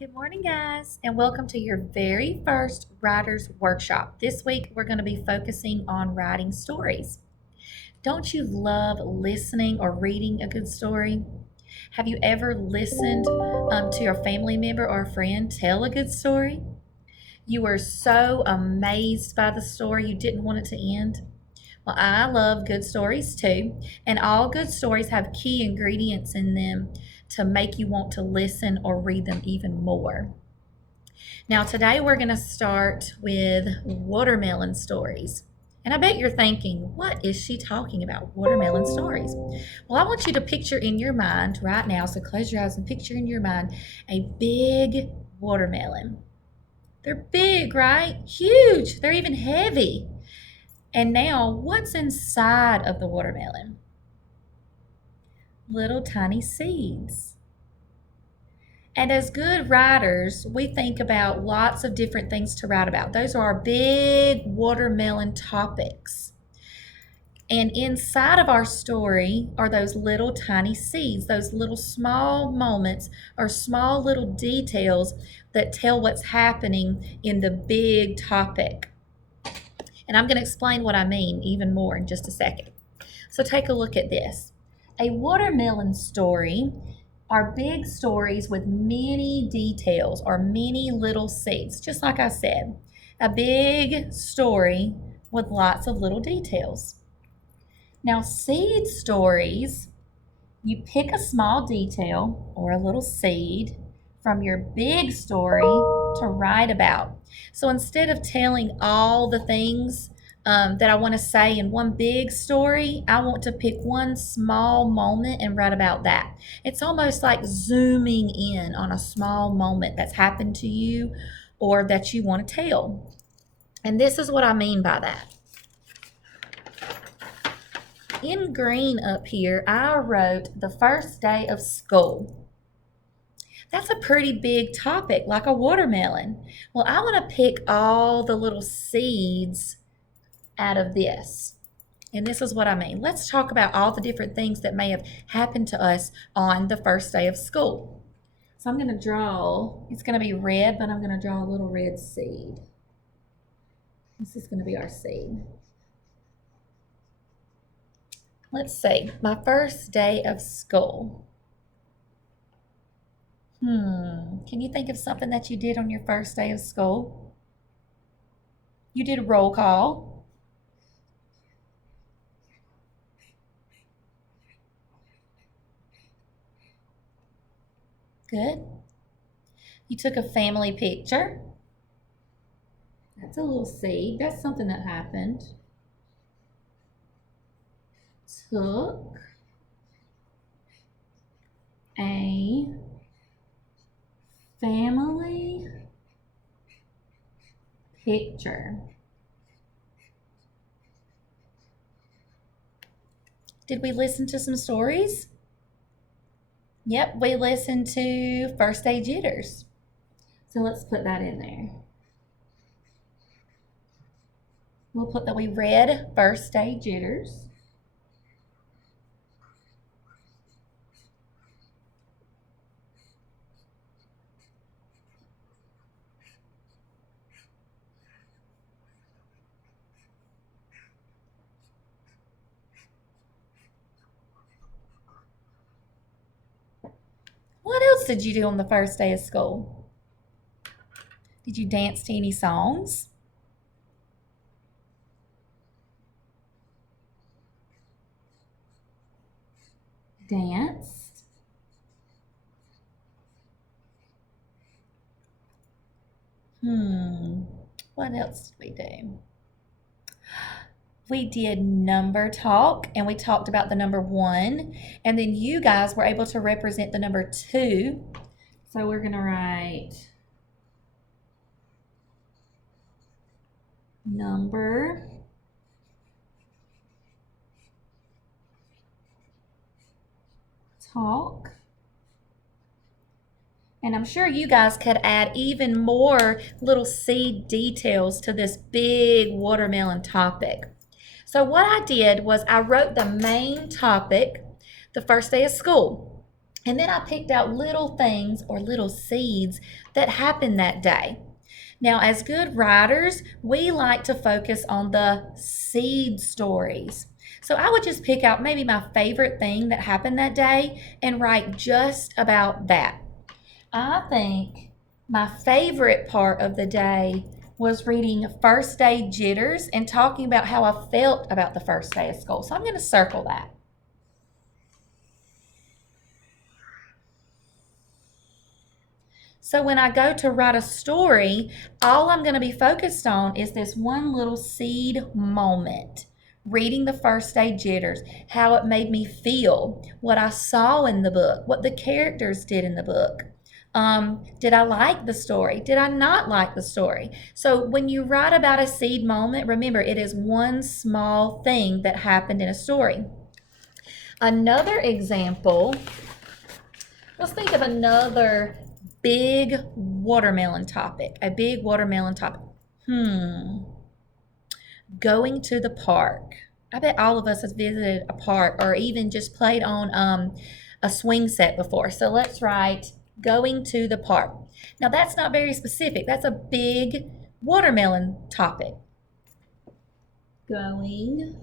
Good morning, guys, and welcome to your very first writer's workshop. This week, we're going to be focusing on writing stories. Don't you love listening or reading a good story? Have you ever listened to your family member or friend tell a good story? You were so amazed by the story you didn't want it to end? Well, I love good stories too, and all good stories have key ingredients in them to make you want to listen or read them even more. Now, today we're going to start with watermelon stories. And I bet you're thinking, what is she talking about? Watermelon stories. Well, I want you to picture in your mind right now, so close your eyes and picture in your mind a big watermelon. They're big, right? Huge. They're even heavy. And now, what's inside of the watermelon? Little tiny seeds. And as good writers, we think about lots of different things to write about. Those are our big watermelon topics. And inside of our story are those little tiny seeds, those little small moments or small little details that tell what's happening in the big topic. And I'm going to explain what I mean even more in just a second. So take a look at this. A watermelon story are big stories with many details or many little seeds, just like I said. A big story with lots of little details. Now, seed stories, you pick a small detail or a little seed from your big story to write about. So instead of telling all the things that I want to say in one big story, I want to pick one small moment and write about that. It's almost like zooming in on a small moment that's happened to you or that you want to tell. And this is what I mean by that. In green up here, I wrote the first day of school. That's a pretty big topic, like a watermelon. Well, I want to pick all the little seeds out of this. And this is what I mean. Let's talk about all the different things that may have happened to us on the first day of school. So I'm going to draw, it's going to be red, but I'm going to draw a little red seed. This is going to be our seed. Let's see, my first day of school. Can you think of something that you did on your first day of school? You did a roll call. Good. You took a family picture. That's a little seed. That's something that happened. Took a family picture. Did we listen to some stories? Yep, we listened to First Day Jitters. So let's put that in there. We'll put that we read First Day Jitters. What else did you do on the first day of school? Did you dance to any songs? Danced. What else did we do? We did number talk and we talked about the number 1, and then you guys were able to represent the number 2. So we're going to write number talk. And I'm sure you guys could add even more little seed details to this big watermelon topic. So what I did was I wrote the main topic, the first day of school. And then I picked out little things or little seeds that happened that day. Now, as good writers, we like to focus on the seed stories. So I would just pick out maybe my favorite thing that happened that day and write just about that. I think my favorite part of the day was reading First Day Jitters and talking about how I felt about the first day of school. So I'm going to circle that. So when I go to write a story, all I'm going to be focused on is this one little seed moment. Reading the First Day Jitters, how it made me feel, what I saw in the book, what the characters did in the book. Did I like the story? Did I not like the story? So when you write about a seed moment, remember it is one small thing that happened in a story. Another example, let's think of another big watermelon topic, a big watermelon topic. Going to the park. I bet all of us have visited a park or even just played on a swing set before. So let's write going to the park. Now that's not very specific. That's a big watermelon topic. Going.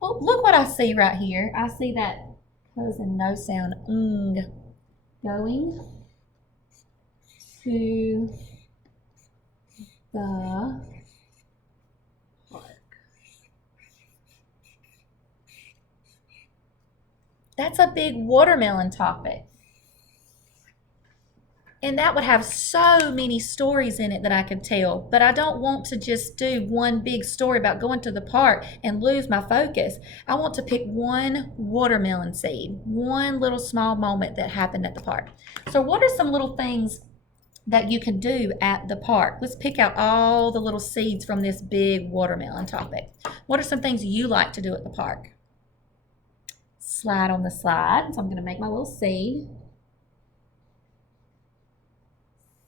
Oh, look what I see right here. I see that cousin no sound. Going to the park. That's a big watermelon topic. And that would have so many stories in it that I could tell. But I don't want to just do one big story about going to the park and lose my focus. I want to pick one watermelon seed, one little small moment that happened at the park. So what are some little things that you can do at the park? Let's pick out all the little seeds from this big watermelon topic. What are some things you like to do at the park? Slide on the slide. So I'm going to make my little seed.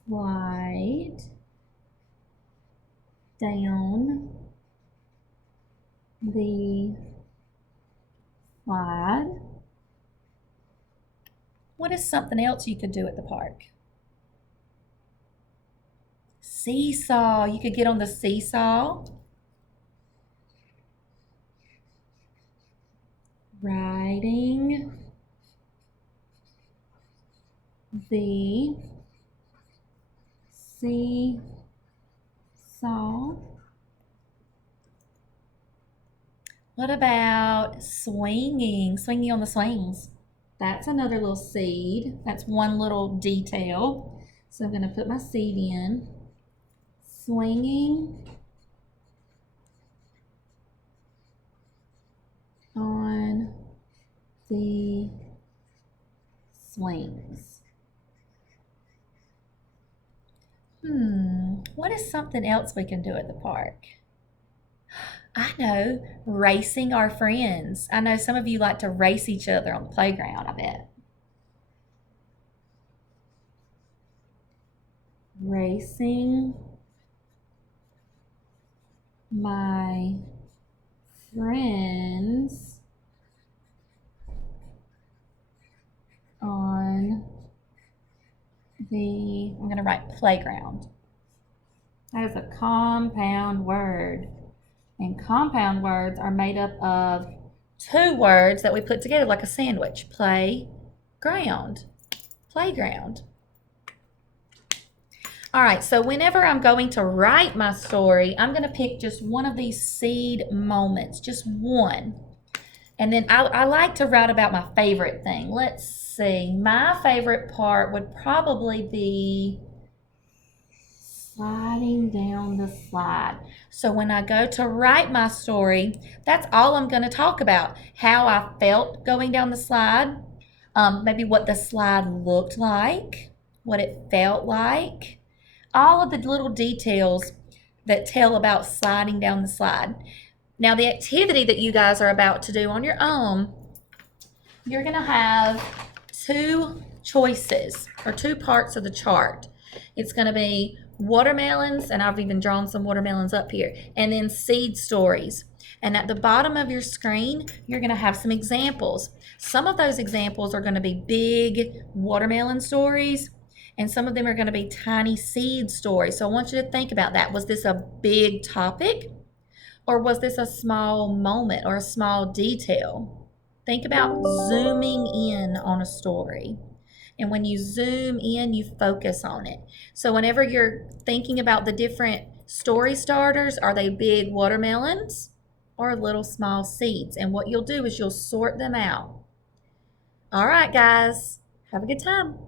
Slide down the slide. What is something else you could do at the park? Seesaw. You could get on the seesaw. Riding the seesaw. What about swinging? Swinging on the swings. That's another little seed. That's one little detail. So I'm going to put my seed in. Swinging on the swings. What is something else we can do at the park? I know, racing our friends. I know some of you like to race each other on the playground, I bet. Racing my friends on the, I'm going to write playground. That is a compound word. And compound words are made up of two words that we put together like a sandwich. Playground. Playground. All right, so whenever I'm going to write my story, I'm going to pick just one of these seed moments, just one. And then I like to write about my favorite thing. Let's see. My favorite part would probably be sliding down the slide. So when I go to write my story, that's all I'm going to talk about. How I felt going down the slide, maybe what the slide looked like, what it felt like, all of the little details that tell about sliding down the slide. Now the activity that you guys are about to do on your own, you're going to have two choices or two parts of the chart. It's going to be watermelons, and I've even drawn some watermelons up here, and then seed stories. And at the bottom of your screen, you're going to have some examples. Some of those examples are going to be big watermelon stories, and some of them are going to be tiny seed stories. So I want you to think about that. Was this a big topic, or was this a small moment or a small detail? Think about zooming in on a story. And when you zoom in, you focus on it. So whenever you're thinking about the different story starters, are they big watermelons or little small seeds? And what you'll do is you'll sort them out. All right, guys, have a good time.